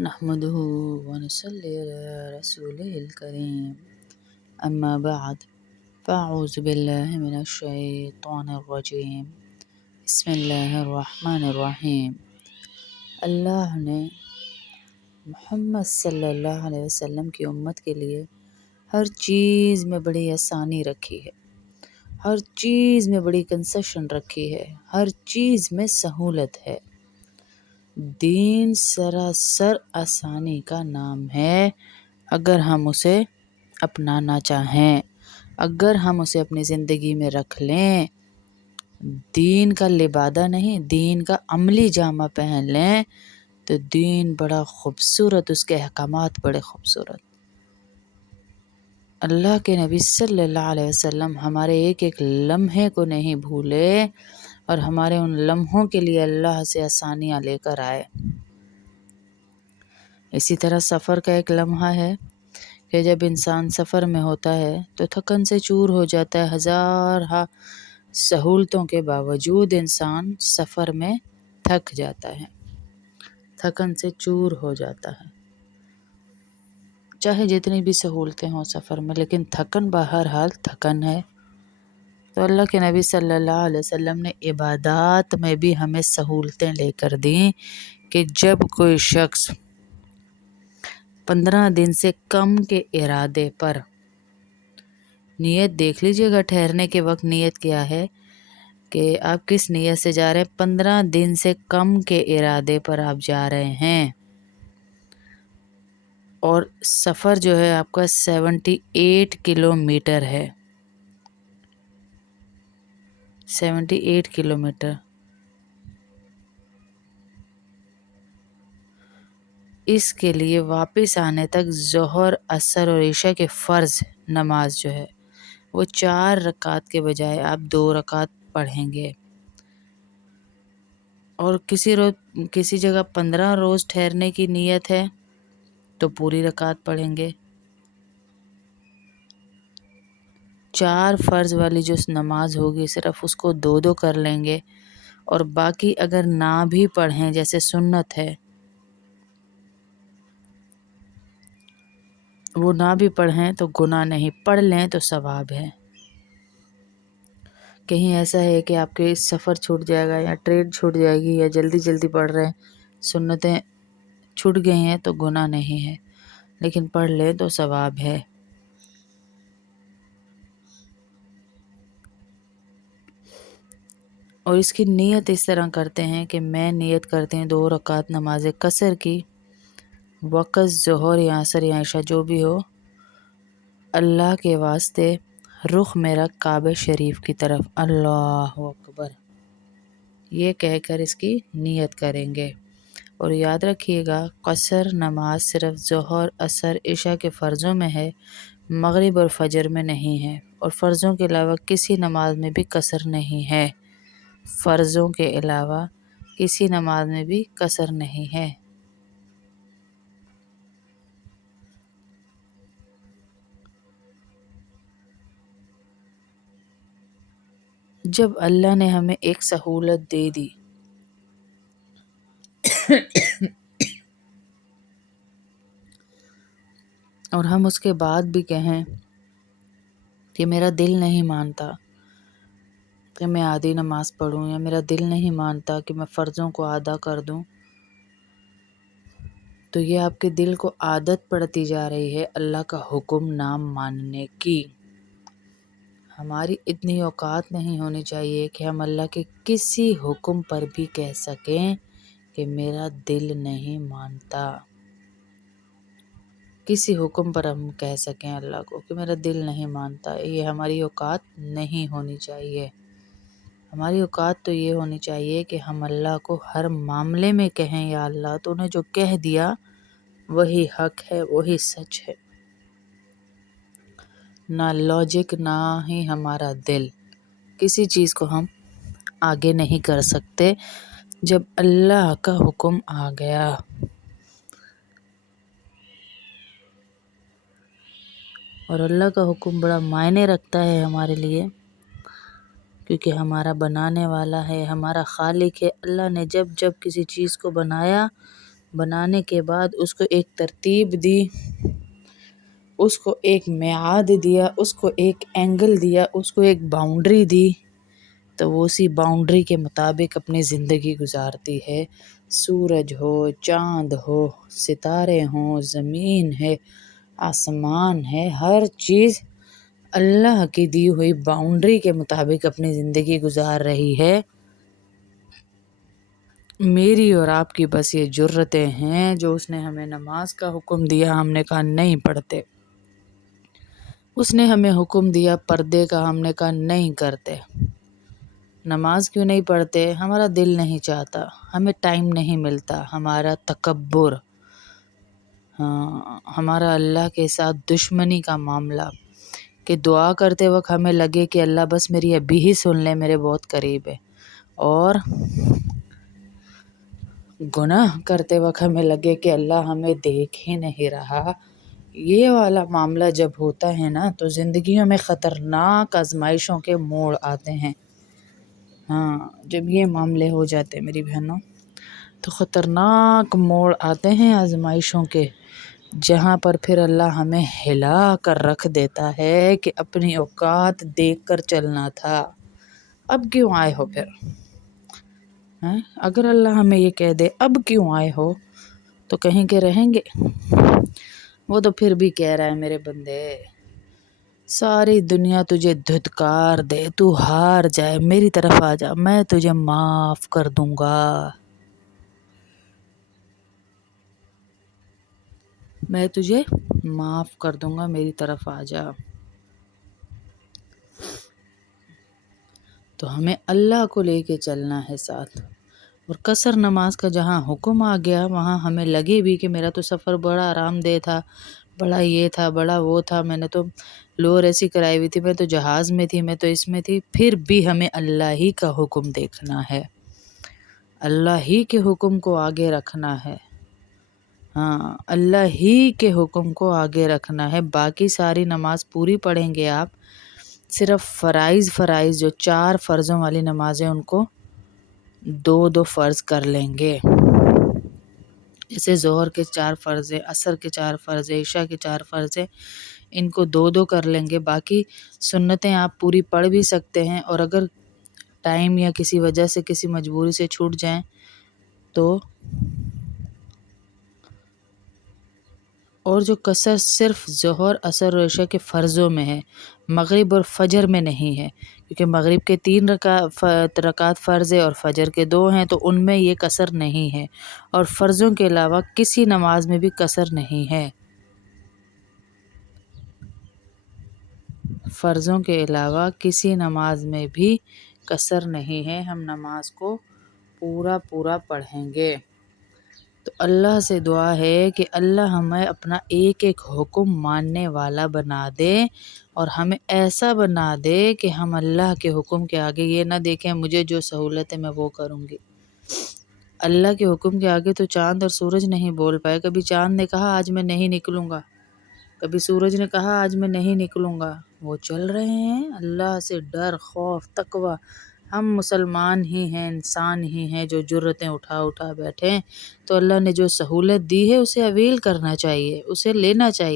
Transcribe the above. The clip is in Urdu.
نحمده ونصلي على رسوله الكريم أما بعد فأعوذ بالله من الشيطان الرجیم بسم اللہ الرحمن الرحیم۔ اللہ نے محمد صلی اللہ علیہ وسلم کی امت کے لیے ہر چیز میں بڑی آسانی رکھی ہے، ہر چیز میں بڑی کنسیشن رکھی ہے، ہر چیز میں سہولت ہے۔ دین سراسر آسانی کا نام ہے اگر ہم اسے اپنانا چاہیں، اگر ہم اسے اپنی زندگی میں رکھ لیں، دین کا لبادہ نہیں، دین کا عملی جامہ پہن لیں تو دین بڑا خوبصورت، اس کے احکامات بڑے خوبصورت۔ اللہ کے نبی صلی اللہ علیہ وسلم ہمارے ایک ایک لمحے کو نہیں بھولے اور ہمارے ان لمحوں کے لیے اللہ سے آسانیاں لے کر آئے۔ اسی طرح سفر کا ایک لمحہ ہے کہ جب انسان سفر میں ہوتا ہے تو تھکن سے چور ہو جاتا ہے، ہزارہ سہولتوں کے باوجود انسان سفر میں تھک جاتا ہے، تھکن سے چور ہو جاتا ہے، چاہے جتنی بھی سہولتیں ہوں سفر میں، لیکن تھکن بہرحال تھکن ہے۔ تو اللہ کے نبی صلی اللہ علیہ وسلم نے عبادات میں بھی ہمیں سہولتیں لے کر دیں کہ جب کوئی شخص 15 دن سے کم کے ارادے پر نیت، دیکھ لیجئے گا ٹھہرنے کے وقت نیت کیا ہے کہ آپ کس نیت سے جا رہے ہیں۔ 15 دن سے کم کے ارادے پر آپ جا رہے ہیں اور سفر جو ہے آپ کا 78 کلومیٹر ہے، 78 کلومیٹر۔ اس کے لیے واپس آنے تک ظہر، عصر اور عشاء کے فرض نماز جو ہے وہ 4 رکعت کے بجائے آپ 2 رکعت پڑھیں گے، اور کسی جگہ 15 روز ٹھہرنے کی نیت ہے تو پوری رکعت پڑھیں گے۔ 4 فرض والی جو نماز ہوگی صرف اس کو 2 کر لیں گے، اور باقی اگر نہ بھی پڑھیں جیسے سنت ہے وہ نہ بھی پڑھیں تو گناہ نہیں، پڑھ لیں تو ثواب ہے۔ کہیں ایسا ہے کہ آپ کے سفر چھوٹ جائے گا یا ٹرین چھوٹ جائے گی یا جلدی جلدی پڑھ رہے ہیں، سنتیں چھوٹ گئی ہیں تو گناہ نہیں ہے، لیکن پڑھ لیں تو ثواب ہے۔ اور اس کی نیت اس طرح کرتے ہیں کہ میں نیت کرتے ہیں 2 رکعت نماز قصر کی، وقت ظہر یا عصر یا عشاء جو بھی ہو، اللہ کے واسطے رخ میرا کعبہ شریف کی طرف، اللہ اکبر یہ کہہ کر اس کی نیت کریں گے۔ اور یاد رکھیے گا قصر نماز صرف ظہر، عصر، عشاء کے فرضوں میں ہے، مغرب اور فجر میں نہیں ہے، اور فرضوں کے علاوہ کسی نماز میں بھی قصر نہیں ہے، فرضوں کے علاوہ کسی نماز میں بھی قصر نہیں ہے۔ جب اللہ نے ہمیں ایک سہولت دے دی اور ہم اس کے بعد بھی کہیں کہ میرا دل نہیں مانتا کہ میں آدھی نماز پڑھوں، یا میرا دل نہیں مانتا کہ میں فرضوں کو ادا کر دوں، تو یہ آپ کے دل کو عادت پڑتی جا رہی ہے اللہ کا حکم نہ ماننے کی۔ ہماری اتنی اوقات نہیں ہونی چاہیے کہ ہم اللہ کے کسی حکم پر بھی کہہ سکیں کہ میرا دل نہیں مانتا، کسی حکم پر ہم کہہ سکیں اللہ کو کہ میرا دل نہیں مانتا، یہ ہماری اوقات نہیں ہونی چاہیے۔ ہماری اوقات تو یہ ہونی چاہیے کہ ہم اللہ کو ہر معاملے میں کہیں یا اللہ تو نے جو کہہ دیا وہی حق ہے، وہی سچ ہے، نہ لاجک نہ ہی ہمارا دل، کسی چیز کو ہم آگے نہیں کر سکتے جب اللہ کا حکم آ گیا۔ اور اللہ کا حکم بڑا معنی رکھتا ہے ہمارے لیے، کیونکہ ہمارا بنانے والا ہے، ہمارا خالق ہے۔ اللہ نے جب جب کسی چیز کو بنایا بنانے کے بعد اس کو ایک ترتیب دی، اس کو ایک میعاد دیا، اس کو ایک اینگل دیا، اس کو ایک باؤنڈری دی، تو وہ اسی باؤنڈری کے مطابق اپنی زندگی گزارتی ہے۔ سورج ہو، چاند ہو، ستارے ہوں، زمین ہے، آسمان ہے، ہر چیز اللہ کی دی ہوئی باؤنڈری کے مطابق اپنی زندگی گزار رہی ہے۔ میری اور آپ کی بس یہ جرتیں ہیں جو اس نے ہمیں نماز کا حکم دیا، ہم نے کہا نہیں پڑھتے۔ اس نے ہمیں حکم دیا پردے کا، ہم نے کہا نہیں کرتے۔ نماز کیوں نہیں پڑھتے؟ ہمارا دل نہیں چاہتا، ہمیں ٹائم نہیں ملتا، ہمارا تکبر، ہمارا اللہ کے ساتھ دشمنی کا معاملہ کہ دعا کرتے وقت ہمیں لگے کہ اللہ بس میری ابھی ہی سن لے، میرے بہت قریب ہے، اور گناہ کرتے وقت ہمیں لگے کہ اللہ ہمیں دیکھ ہی نہیں رہا۔ یہ والا معاملہ جب ہوتا ہے نا تو زندگیوں میں خطرناک آزمائشوں کے موڑ آتے ہیں۔ جب یہ معاملے ہو جاتے ہیں میری بہنوں تو خطرناک موڑ آتے ہیں آزمائشوں کے، جہاں پر پھر اللہ ہمیں ہلا کر رکھ دیتا ہے کہ اپنی اوقات دیکھ کر چلنا تھا، اب کیوں آئے ہو پھر؟ اگر اللہ ہمیں یہ کہہ دے اب کیوں آئے ہو تو کہیں کہ رہیں گے؟ وہ تو پھر بھی کہہ رہا ہے میرے بندے ساری دنیا تجھے دھتکار دے، تو ہار جائے، میری طرف آ جا، میں تجھے معاف کر دوں گا، میں تجھے معاف کر دوں گا، میری طرف آ جا۔ تو ہمیں اللہ کو لے کے چلنا ہے ساتھ، اور قصر نماز کا جہاں حکم آ گیا وہاں ہمیں لگے بھی کہ میرا تو سفر بڑا آرام دہ تھا، بڑا یہ تھا، بڑا وہ تھا، میں نے تو لوور ایسی کرائی ہوئی تھی، میں تو جہاز میں تھی، میں تو اس میں تھی، پھر بھی ہمیں اللہ ہی کا حکم دیکھنا ہے، اللہ ہی کے حکم کو آگے رکھنا ہے، اللہ ہی کے حکم کو آگے رکھنا ہے۔ باقی ساری نماز پوری پڑھیں گے آپ، صرف فرائض جو 4 فرضوں والی نمازیں ان کو 2 فرض کر لیں گے، جیسے ظہر کے 4 فرض ہیں، عصر کے 4 فرض ہیں، عشاء کے 4 فرض ہیں، ان کو 2 کر لیں گے۔ باقی سنتیں آپ پوری پڑھ بھی سکتے ہیں، اور اگر ٹائم یا کسی وجہ سے کسی مجبوری سے چھوٹ جائیں تو، اور جو قصر صرف ظہر، عصر اور عشاء کے فرضوں میں ہے، مغرب اور فجر میں نہیں ہے، کیونکہ مغرب کے 3 رکعات فرض ہے اور فجر کے 2 ہیں، تو ان میں یہ قصر نہیں ہے، اور فرضوں کے علاوہ کسی نماز میں بھی قصر نہیں ہے، فرضوں کے علاوہ کسی نماز میں بھی قصر نہیں ہے، ہم نماز کو پورا پڑھیں گے۔ تو اللہ سے دعا ہے کہ اللہ ہمیں اپنا ایک ایک حکم ماننے والا بنا دے، اور ہمیں ایسا بنا دے کہ ہم اللہ کے حکم کے آگے یہ نہ دیکھیں مجھے جو سہولت ہے میں وہ کروں گی۔ اللہ کے حکم کے آگے تو چاند اور سورج نہیں بول پائے، کبھی چاند نے کہا آج میں نہیں نکلوں گا، کبھی سورج نے کہا آج میں نہیں نکلوں گا، وہ چل رہے ہیں۔ اللہ سے ڈر، خوف، تقوی، ہم مسلمان ہی ہیں، انسان ہی ہیں جو جرتیں اٹھا بیٹھے ہیں، تو اللہ نے جو سہولت دی ہے اسے اویل کرنا چاہیے، اسے لینا چاہیے۔